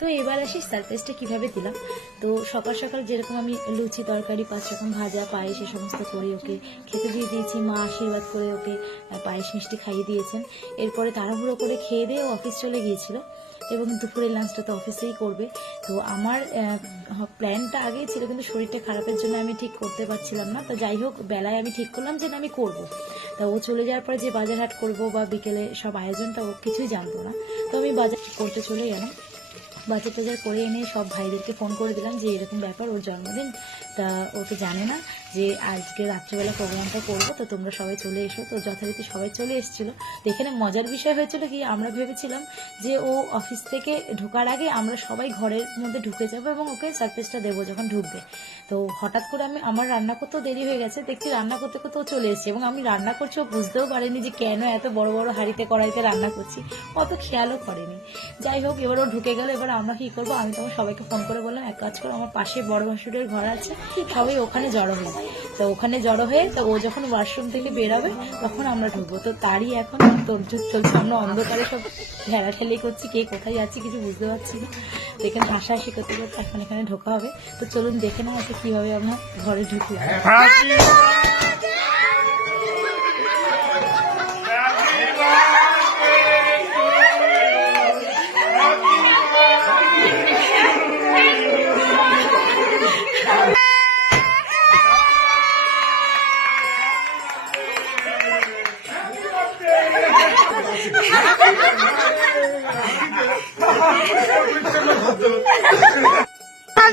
তো এবার আসি সারপ্রাইজটা কীভাবে দিলাম? তো সকাল সকাল যেরকম আমি লুচি তরকারি, পাঁচ রকম ভাজা, পায়েস, এ সমস্ত করে ওকে খেতে দিয়ে দিয়েছি। মা আশীর্বাদ করে ওকে পায়েস মিষ্টি খাইয়ে দিয়েছেন। এরপরে তাড়াহুড়ো করে খেয়ে দিয়ে অফিস চলে গিয়েছিল। এবং দুপুরের লাঞ্চটা তো অফিসেই করবে। তো আমার প্ল্যানটা আগেই ছিল, কিন্তু শরীরটা খারাপের জন্য আমি ঠিক করতে পারছিলাম না। তো যাই হোক, বেলায় আমি ঠিক করলাম যে না, আমি করব। তা ও চলে যাওয়ার পরে যে বাজার হাট করব বা বিকেলে সব আয়োজনটা, ও কিছুই জানতো না। তো আমি বাজার করতে চলে গেলাম। বাজার টাজার করে এনে সব ভাইদেরকে ফোন করে দিলাম যে এরকম ব্যাপার, ওর জন্মদিন। তা ও তো জানে না যে আজকে রাত্রেবেলা প্রোগ্রামটা করব, তো তোমরা সবাই চলে এসো। তো যথারীতি সবাই চলে এসেছিল। তো এখানে মজার বিষয় হয়েছিল কি, আমরা ভেবেছিলাম যে ও অফিস থেকে ঢোকার আগে আমরা সবাই ঘরের মধ্যে ঢুকে যাব এবং ওকে সারপ্রাইজটা দেবো যখন ঢুকবে। তো হঠাৎ করে আমি, আমার রান্না করতেও দেরি হয়ে গেছে। দেখছি রান্না করতে করতে ও চলে এসেছে এবং আমি রান্না করছি, ও বুঝতেও পারেনি যে কেন এত বড় বড় হাঁড়িতে, কড়াইতে রান্না করছি। অত খেয়ালও করেনি। যাই হোক, এবার ও ঢুকে গেল। এবার আমরা কি করব? আমি তখন সবাইকে ফোন করে বললাম, এক কাজ করো, আমার পাশে বড় ভাসুরের ঘর আছে। সবাই ওখানে জড়ো হয়ে। তো ওখানে জড়ো হয়ে, তো ও যখন ওয়াশরুম থেকে বেরোবে, তখন আমরা ঢুকবো। তো তারই এখন তোরজোর চলছে, আমরা অন্ধকারে সব ঠেলাঠেলি করছি, কে কোথায় যাচ্ছি কিছু বুঝতে পারছি না। তো এখানে হাসাহাসি করতে করতে এখন এখানে ঢোকা হবে। তো চলুন দেখে নেওয়া আছে কীভাবে আমরা ঘরে ঢুকলাম।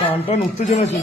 টান টান উত্তেজনা ছিল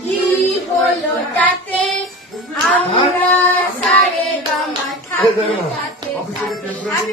কি? হলো তাতে? আমরা সারে গামা থাকতে থাকতে